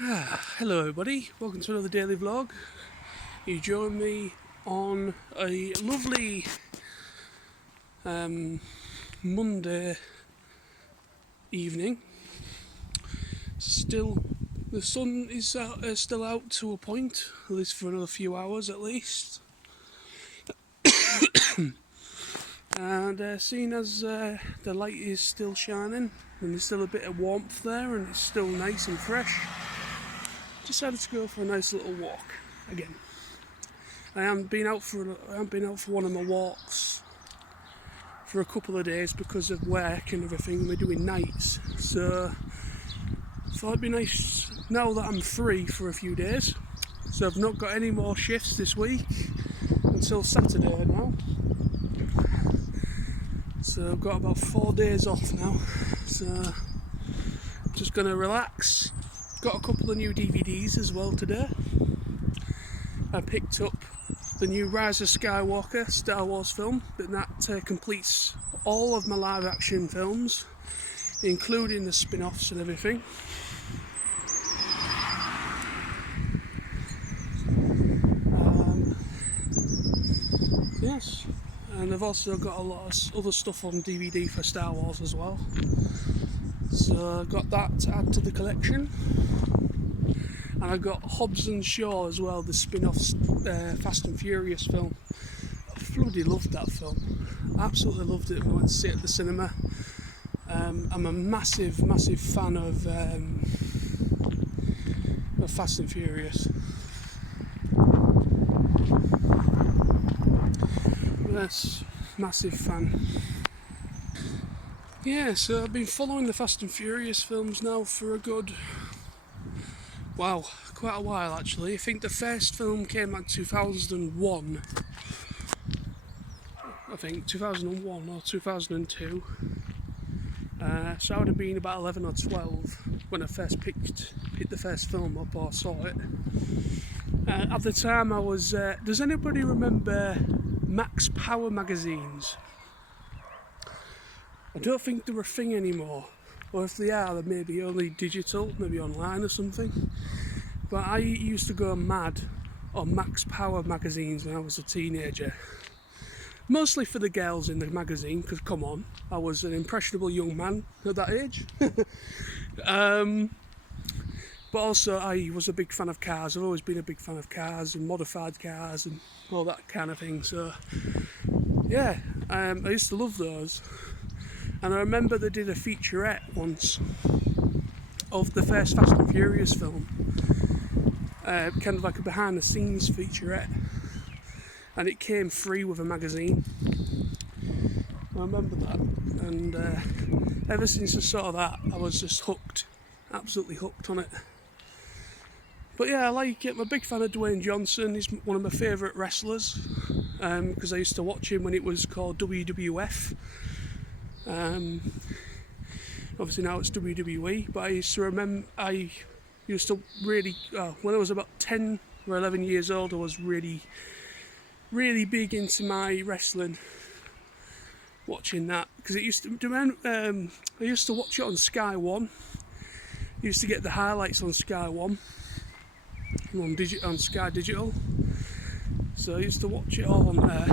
Hello everybody, welcome to another daily vlog. You join me on a lovely Monday evening. Still, the sun is still out to a point, at least for another few hours at least. And seeing as the light is still shining and there's still a bit of warmth there and it's still nice and fresh, decided to go for a nice little walk again. I haven't been out for one of my walks for a couple of days because of work and everything. We're doing nights, so thought it'd be nice now that I'm free for a few days. So I've not got any more shifts this week until Saturday now. So I've got about 4 days off now. So I'm just gonna relax. Got a couple of new DVDs as well today. I picked up the new Rise of Skywalker Star Wars film, that completes all of my live action films, including the spin-offs and everything. Yes, and I've also got a lot of other stuff on DVD for Star Wars as well. So I got that to add to the collection. And I got Hobbs and Shaw as well, the spin-off Fast and Furious film. I bloody loved that film. Absolutely loved it when I went to see it at the cinema. I'm a massive fan of Fast and Furious. Yes, massive fan. Yeah, so I've been following the Fast and Furious films now for a good, quite a while actually. I think the first film came out in 2001. I think 2001 or 2002. So I would have been about 11 or 12 when I first picked the first film up or saw it. At the time I was... does anybody remember Max Power magazines? I don't think they're a thing anymore. Or if they are, they're maybe only digital, maybe online or something. But I used to go mad on Max Power magazines when I was a teenager. Mostly for the girls in the magazine, because come on, I was an impressionable young man at that age. But also I was a big fan of cars. I've always been a big fan of cars and modified cars and all that kind of thing. So yeah, I used to love those. And I remember they did a featurette once of the first Fast and Furious film. Kind of like a behind the scenes featurette. And it came free with a magazine. I remember that. And ever since I saw that, I was just hooked. Absolutely hooked on it. But yeah, I like it. I'm a big fan of Dwayne Johnson. He's one of my favourite wrestlers. Because I used to watch him when it was called WWF. Obviously now it's WWE, but I used to really, when I was about 10 or 11 years old, I was really big into my wrestling, watching that, because it used to, I used to watch it on Sky One. I used to get the highlights on Sky One, on Sky Digital, so I used to watch it all on there.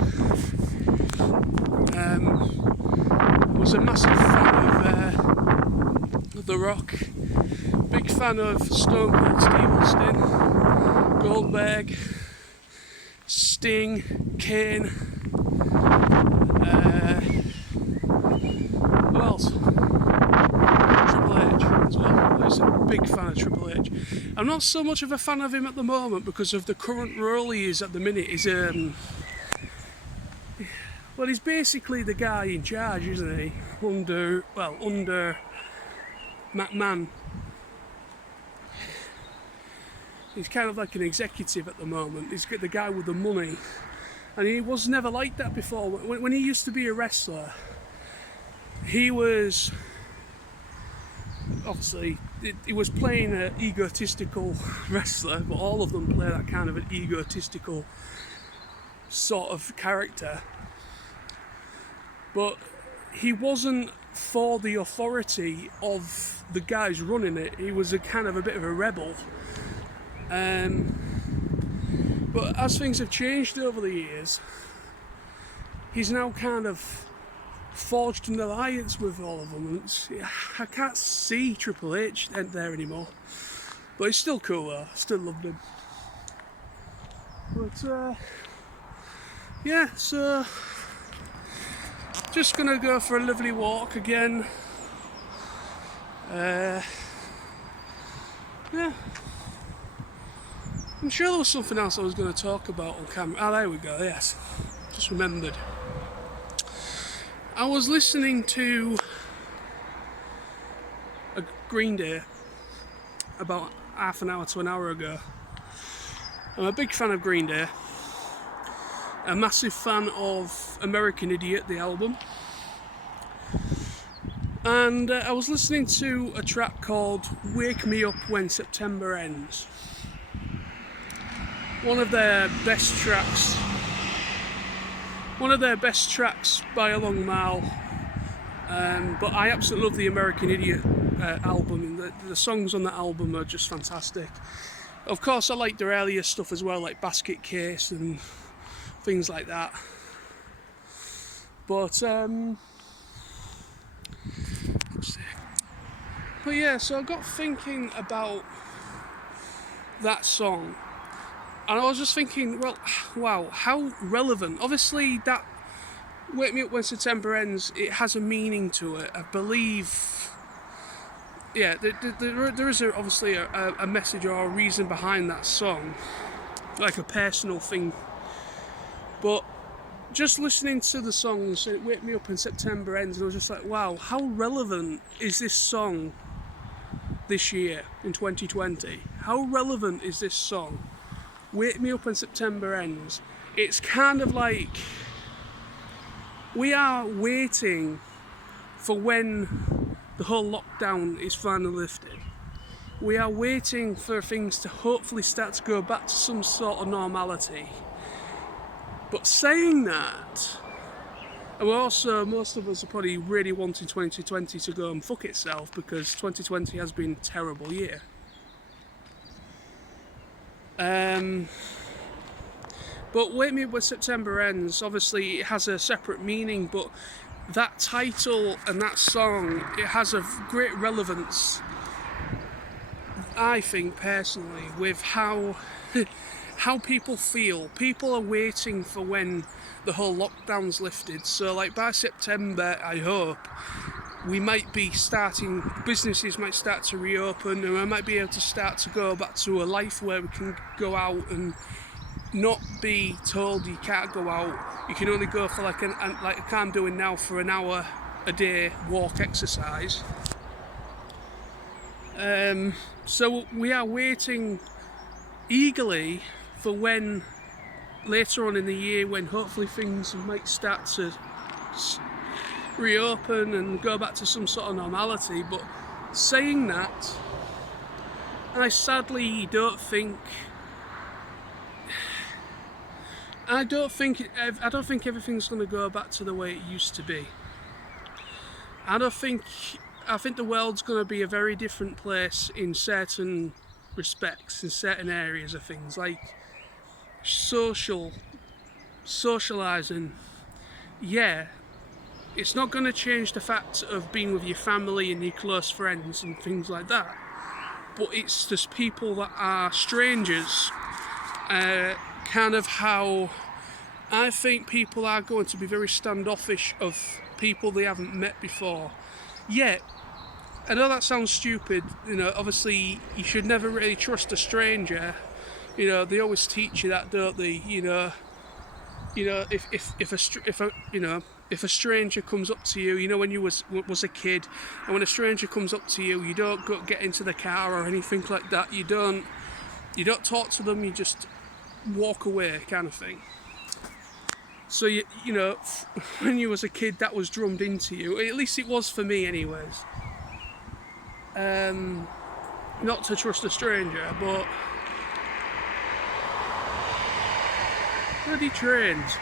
Was a massive fan of The Rock, big fan of Stone Cold Steve Austin, Goldberg, Sting, Kane, who else? Triple H as well. I was a big fan of Triple H. I'm not so much of a fan of him at the moment because of the current role he is at the minute. He's basically the guy in charge, isn't he? Under McMahon. He's kind of like an executive at the moment. He's the guy with the money. And he was never like that before. When he used to be a wrestler, he was... Obviously, he was playing an egotistical wrestler, but all of them play that kind of an egotistical sort of character. But he wasn't for the authority of the guys running it. He was a kind of a bit of a rebel. But as things have changed over the years, he's now kind of forged an alliance with all of them. I can't see Triple H there anymore, but it's still cool though. I still loved him. But yeah, so just gonna go for a lovely walk again. Yeah, I'm sure there was something else I was going to talk about on camera. Ah, there we go, yes. Just remembered. I was listening to a Green Day about half an hour to an hour ago. I'm a big fan of Green Day. A massive fan of American Idiot, the album. And I was listening to a track called Wake Me Up When September Ends. One of their best tracks by a long mile, but I absolutely love the American Idiot album, and the songs on that album are just fantastic. Of course I like their earlier stuff as well, like Basket Case and things like that, but yeah, so I got thinking about that song. And I was just thinking, well, wow, how relevant. Obviously, that Wake Me Up When September Ends, it has a meaning to it. I believe, yeah, there is obviously a message or a reason behind that song, like a personal thing. But just listening to the song, so Wake Me Up When September Ends, and I was just like, wow, how relevant is this song this year, in 2020? How relevant is this song? Wake Me Up When September Ends. It's kind of like we are waiting for when the whole lockdown is finally lifted. We are waiting for things to hopefully start to go back to some sort of normality. But saying that, and we're also, most of us are probably really wanting 2020 to go and fuck itself, because 2020 has been a terrible year. But Wake Me Up When September Ends, obviously it has a separate meaning, but that title and that song, it has a great relevance, I think personally, with how people feel. People are waiting for when the whole lockdown's lifted. So like by September, I hope, we might be starting, businesses might start to reopen, and I might be able to start to go back to a life where we can go out and not be told you can't go out. You can only go for like I'm doing now, for an hour a day walk exercise. So we are waiting eagerly for when later on in the year, when hopefully things might start to reopen and go back to some sort of normality. But saying that, I sadly don't think everything's going to go back to the way it used to be. I think the world's going to be a very different place in certain respects, in certain areas of things, like socialising. Yeah, it's not going to change the fact of being with your family and your close friends and things like that, but it's just people that are strangers. Kind of how I think people are going to be very standoffish of people they haven't met before. Yet, I know that sounds stupid, obviously you should never really trust a stranger. They always teach you that, don't they? If a stranger comes up to you, when you was a kid, and when a stranger comes up to you, you don't get into the car or anything like that. You don't talk to them. You just walk away, kind of thing. So when you was a kid, that was drummed into you. At least it was for me, anyways. Not to trust a stranger, but bloody trains.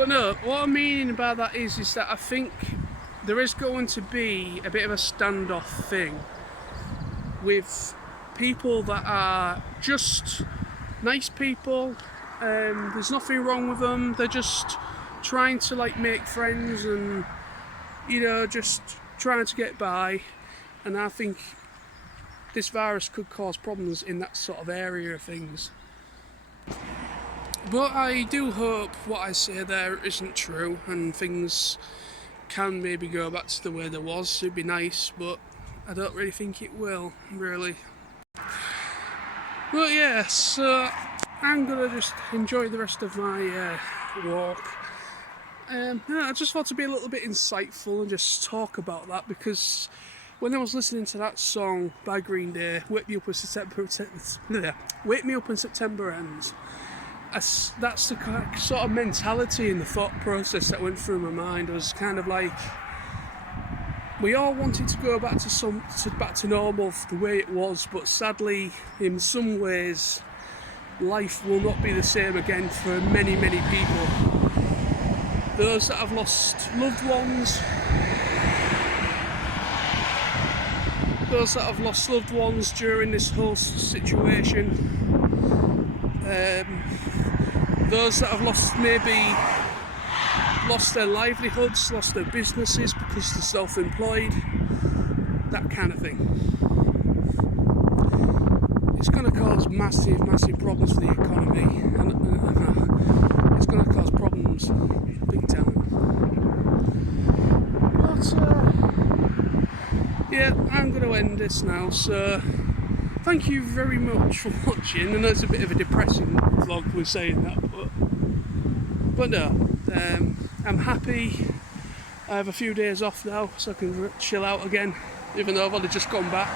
But no, what I'm meaning by that is that I think there is going to be a bit of a standoff thing with people that are just nice people. There's nothing wrong with them. They're just trying to like make friends and just trying to get by. And I think this virus could cause problems in that sort of area of things. But I do hope what I say there isn't true and things can maybe go back to the way there was. It'd be nice, but I don't really think it will, really. But yeah, so I'm gonna just enjoy the rest of my walk. I just thought to be a little bit insightful and just talk about that, because when I was listening to that song by Green Day, Wake Me Up When September Ends, that's the sort of mentality and the thought process that went through my mind. It was kind of like, we all wanted to go back to normal the way it was, but sadly, in some ways, life will not be the same again for many, many people. Those that have lost loved ones, during this whole situation. Those that have lost their livelihoods, lost their businesses because they're self-employed, that kind of thing. It's going to cause massive, massive problems for the economy, and it's going to cause problems big time. But yeah, I'm going to end this now, so thank you very much for watching. I know it's a bit of a depressing vlog with saying that, but no, I'm happy. I have a few days off now, so I can chill out again, even though I've only just gone back.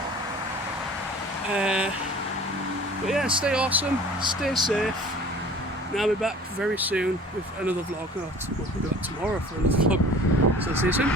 But yeah, stay awesome, stay safe, and I'll be back very soon with another vlog. I'll be back tomorrow for another vlog, so see you soon.